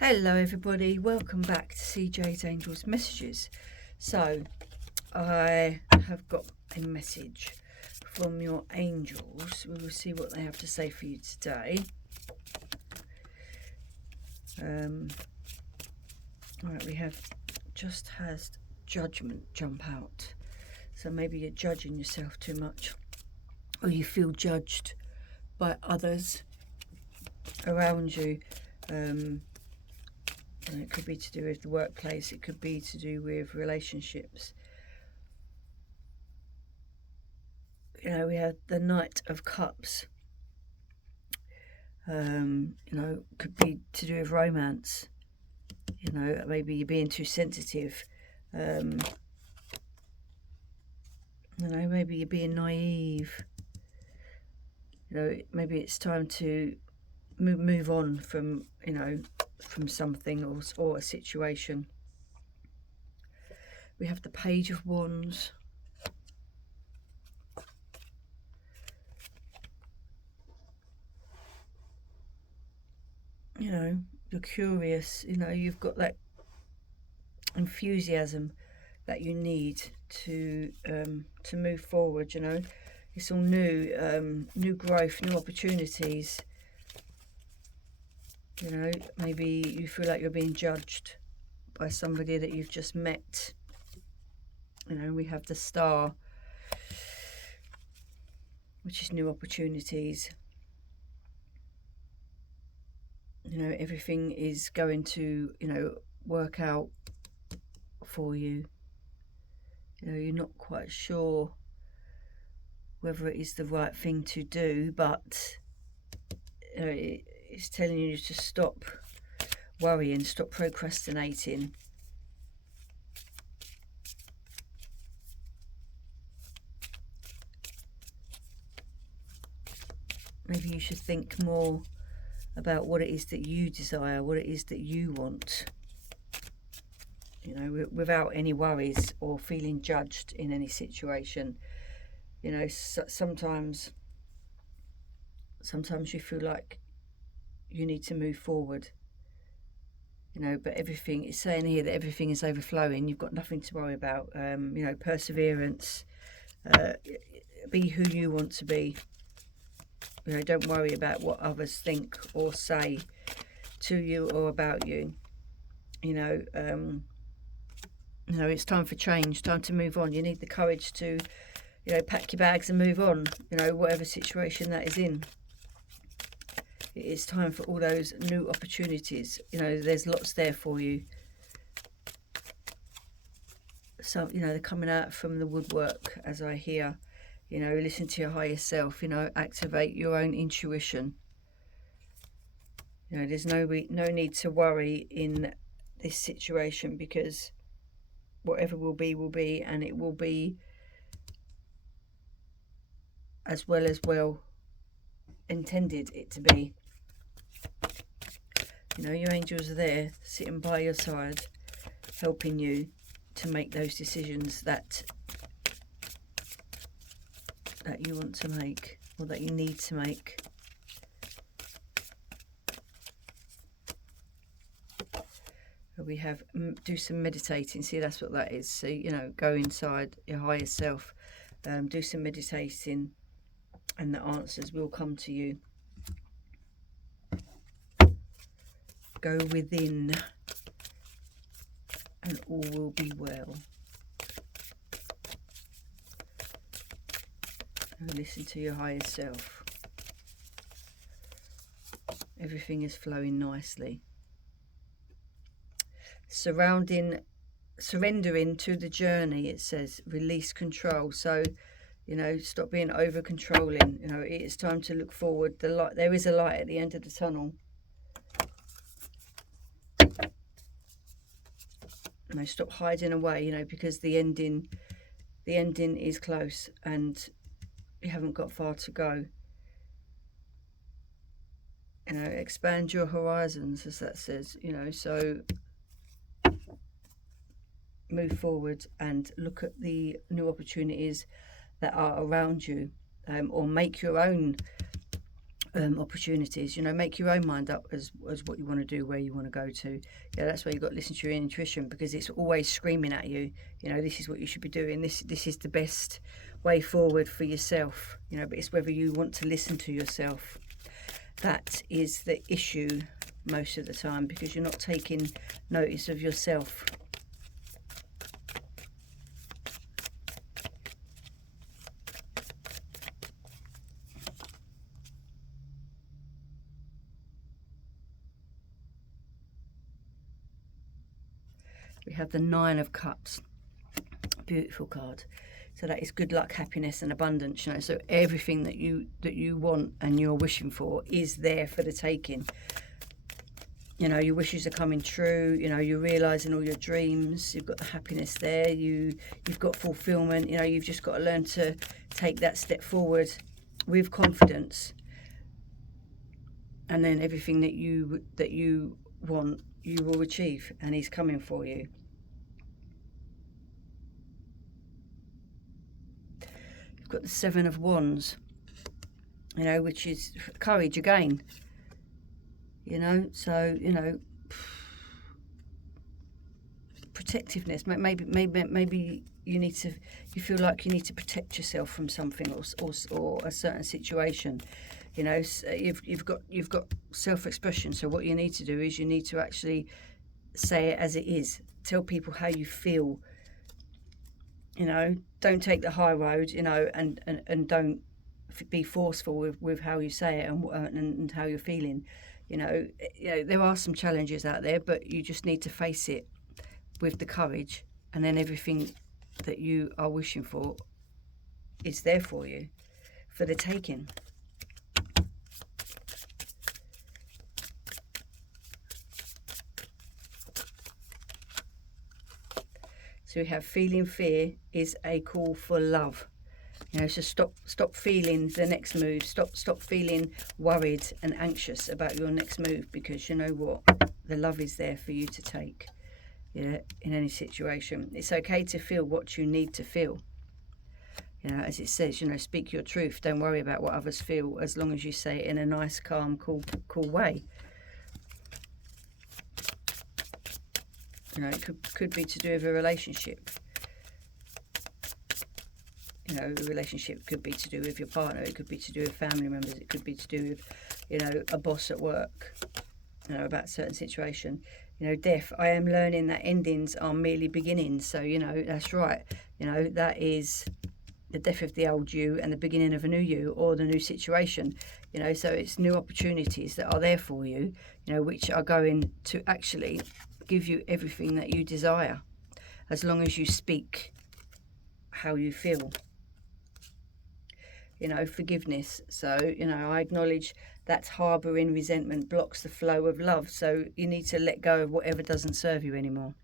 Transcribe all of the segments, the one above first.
Hello everybody, welcome back to CJ's Angels Messages. So I have got a message from your angels. We will see what they have to say for you today. Alright, we have just had judgment jump out. So maybe you're judging yourself too much, or you feel judged by others around you. And it could be to do with the workplace, it could be to do with relationships. You know, we had the Knight of Cups. Could be to do with romance. You know, maybe you're being too sensitive. Maybe you're being naive. You know, maybe it's time to move on from, from something or a situation. We have the Page of Wands. You know, you're curious, you've got that enthusiasm that you need to move forward. It's all new, new growth, new opportunities. Maybe you feel like you're being judged by somebody that you've just met. We have the Star, which is new opportunities. Everything is going to, work out for you. You're not quite sure whether it is the right thing to do, but it's telling you to stop worrying, stop procrastinating. Maybe you should think more about what it is that you desire, what it is that you want, without any worries or feeling judged in any situation. Sometimes you feel like you need to move forward, but everything is saying here that everything is overflowing. You've got nothing to worry about. Perseverance, be who you want to be. Don't worry about what others think or say to you or about you. It's time for change, time to move on. You need the courage to, pack your bags and move on, whatever situation that is in. It's time for all those new opportunities. There's lots there for you. So, they're coming out from the woodwork, as I hear. Listen to your higher self, activate your own intuition. There's no need to worry in this situation, because whatever will be, and it will be as well intended it to be. Your angels are there, sitting by your side, helping you to make those decisions that you want to make, or that you need to make. We have do some meditating. See, that's what that is. So, go inside your higher self, do some meditating, and the answers will come to you. Go within, and all will be well. And listen to your higher self. Everything is flowing nicely. Surrendering to the journey, it says. Release control. So, stop being over controlling. It's time to look forward. The light, there is a light at the end of the tunnel. Stop hiding away, because the ending is close, and you haven't got far to go. Expand your horizons, as that says. So move forward and look at the new opportunities that are around you, or make your own opportunities. You know, make your own mind up as what you want to do, where you want to go to. Yeah, that's why you've got to listen to your intuition, because it's always screaming at you. You know, this is what you should be doing. This is the best way forward for yourself. You know, but it's whether you want to listen to yourself. That is the issue most of the time, because you're not taking notice of yourself. We have the Nine of Cups. Beautiful card. So that is good luck, happiness and abundance. You know, so everything that you want and you're wishing for is there for the taking. You know, your wishes are coming true. You know, you're realising all your dreams. You've got the happiness there. You've got fulfilment. You know, you've just got to learn to take that step forward with confidence, and then everything that you want, you will achieve, and he's coming for you. You've got the Seven of Wands, you know, which is courage again. You know, so, you know, protectiveness. Maybe you feel like you need to protect yourself from something or a certain situation. You know, so you've got self-expression. So what you need to do is you need to actually say it as it is. Tell people how you feel. You know, don't take the high road. You know, and don't be forceful with how you say it and how you're feeling. You know, there are some challenges out there, but you just need to face it with the courage, and then everything that you are wishing for is there for you, for the taking. So we have feeling fear is a call for love. You know, so stop feeling the next move. Stop feeling worried and anxious about your next move, because you know what? The love is there for you to take. Yeah, in any situation. It's okay to feel what you need to feel. You know, as it says, you know, speak your truth. Don't worry about what others feel, as long as you say it in a nice, calm, cool way. You know, it could be to do with a relationship. You know, a relationship could be to do with your partner. It could be to do with family members. It could be to do with, you know, a boss at work. You know, about a certain situation. You know, death. I am learning that endings are merely beginnings. So, you know, that's right. You know, that is the death of the old you and the beginning of a new you, or the new situation. You know, so it's new opportunities that are there for you, you know, which are going to actually give you everything that you desire, as long as you speak how you feel. You know, forgiveness. So, you know, I acknowledge that harbouring resentment blocks the flow of love. So you need to let go of whatever doesn't serve you anymore.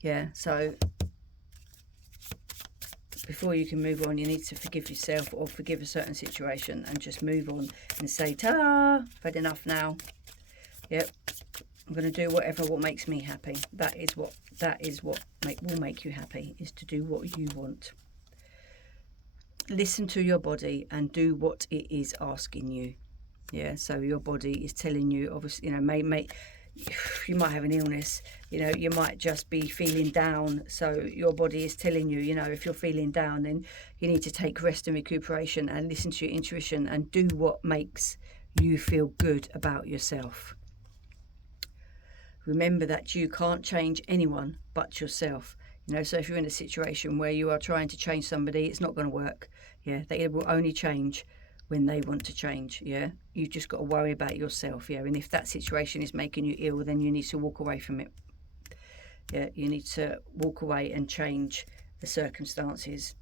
Yeah, so before you can move on, you need to forgive yourself or forgive a certain situation and just move on and say, ta, I've had enough now. Yep, I'm going to do what makes me happy. That is what will make you happy, is to do what you want. Listen to your body and do what it is asking you. Yeah, so your body is telling you, obviously, you know, you might have an illness, you know, you might just be feeling down. So your body is telling you, you know, if you're feeling down, then you need to take rest and recuperation and listen to your intuition and do what makes you feel good about yourself. Remember that you can't change anyone but yourself. You know, so if you're in a situation where you are trying to change somebody, it's not going to work. Yeah, they will only change when they want to change. Yeah, you've just got to worry about yourself. Yeah, and if that situation is making you ill, then you need to walk away from it. Yeah, you need to walk away and change the circumstances.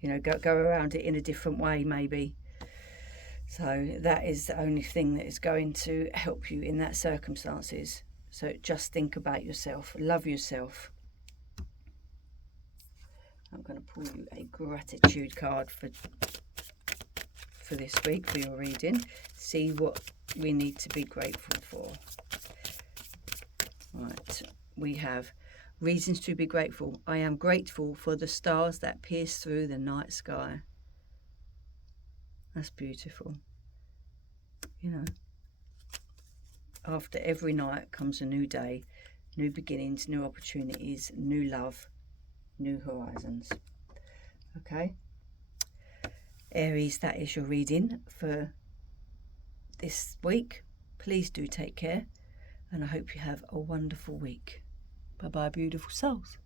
You know, go around it in a different way, maybe. So that is the only thing that is going to help you in that circumstances. So just think about yourself, love yourself. I'm going to pull you a gratitude card for this week for your reading. See what we need to be grateful for. Right, we have reasons to be grateful. I am grateful for the stars that pierce through the night sky. That's beautiful. You know, after every night comes a new day, new beginnings, new opportunities, new love, new horizons. Okay, Aries, that is your reading for this week. Please do take care, and I hope you have a wonderful week. Bye bye, beautiful souls.